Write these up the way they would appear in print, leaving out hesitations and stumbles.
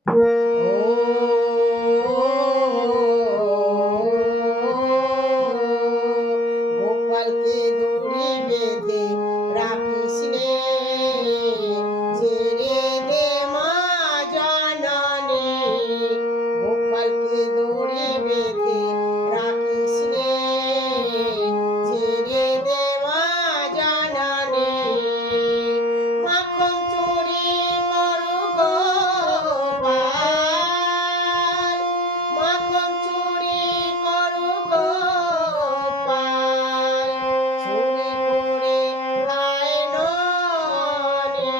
গোপালকে দড়ি বেঁধে রাখিস নে, ছেড়ে দে মা জননী। গোপালকে দড়ি বেঁধে রাখিস নে, ছেড়ে দে মা জননী। মাখন চুরি করু গোপাল, মাখন চুরি করু গোপাল, চুরি করে খায় ননি।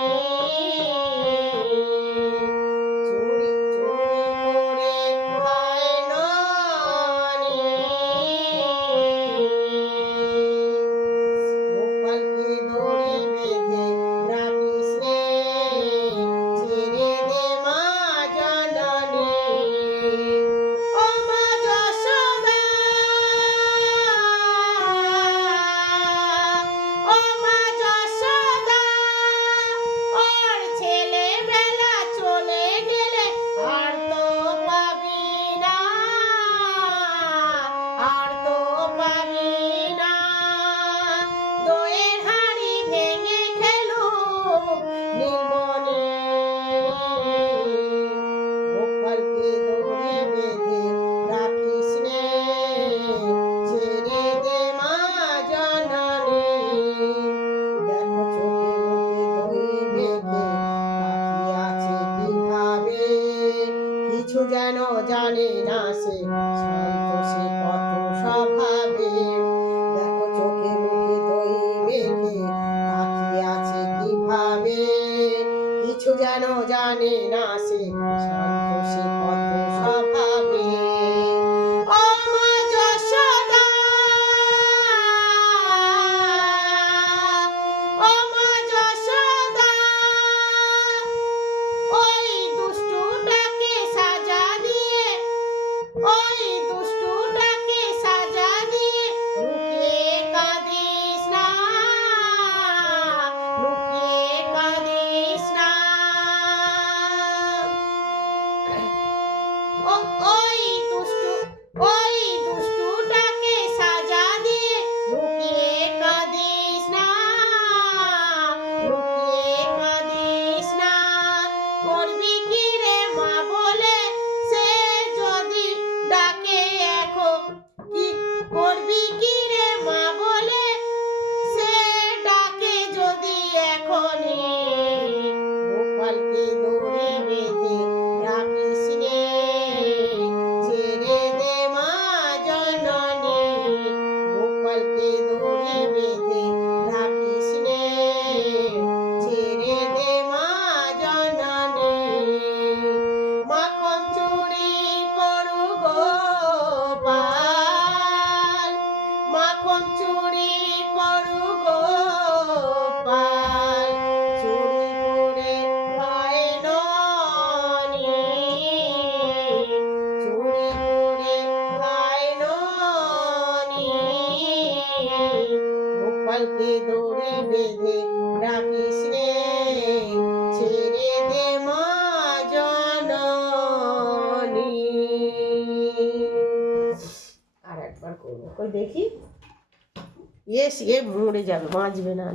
চুরি করে খায় ননি। গোপালকে দড়ি বেঁধে রাখিস রে, ছেড়ে দে মা জননী। ও মা যশোদা, ও মা যশোদা, ওর ছেলেবেলা চলে গেলে আর তো পাবি না, আর তো পাবি না। দইয়ের হাঁড়ি ভেঙে খেলো নীলমণি। গোপালকে দড়ি বেঁধে রাখিস নে, ছেড়ে দে মা জননী। দেখো চোখে মুখে দই মেখে তাকিয়ে আছে কিভাবে, কিছু যেন জানে না সে, শান্ত সে কত স্বভাবে। দেখো চোখে মুখে দই মেখে তাকিয়ে আছে কিভাবে, কিছু যেন জানে না সে, শান্ত সে কত স্বভাবে। ও মা যশোদা, ও মা যশোদা, ওই দুষ্টুটাকে সাজা দিয়ে, ওই দুষ্টুটাকে সাজা দিয়ে লুকিয়ে কাঁদিস না, লুকিয়ে কাঁদিস না। ওই দুষ্টুটাকে সাজা দিয়ে লুকিয়ে কাঁদিস না, লুকিয়ে কাঁদিস না। করবি কি রে মা বলে সে যদি ডাকে এখন, কি করবি কি রে মা বলে সে ডাকে যদি এখনই। গোপালকে দড়ি বেঁধে রাখিস নে, ছেড়ে দে মা জননী। গোপালকে দড়ি বেঁধে রাখিস নে, ছেড়ে দে মা জননী। মাখন চুরি করু গোপাল, মাখন চুরি করু গোপাল, চুরি করে খায় ননি। চুরি করে খায় ননি। গোপালকে দড়ি বেঁধে রাখিস রে, ছেড়ে দে মা জননী। আর একবার করবো, কই দেখি। এ মরে যাবে, বাঁচবে না।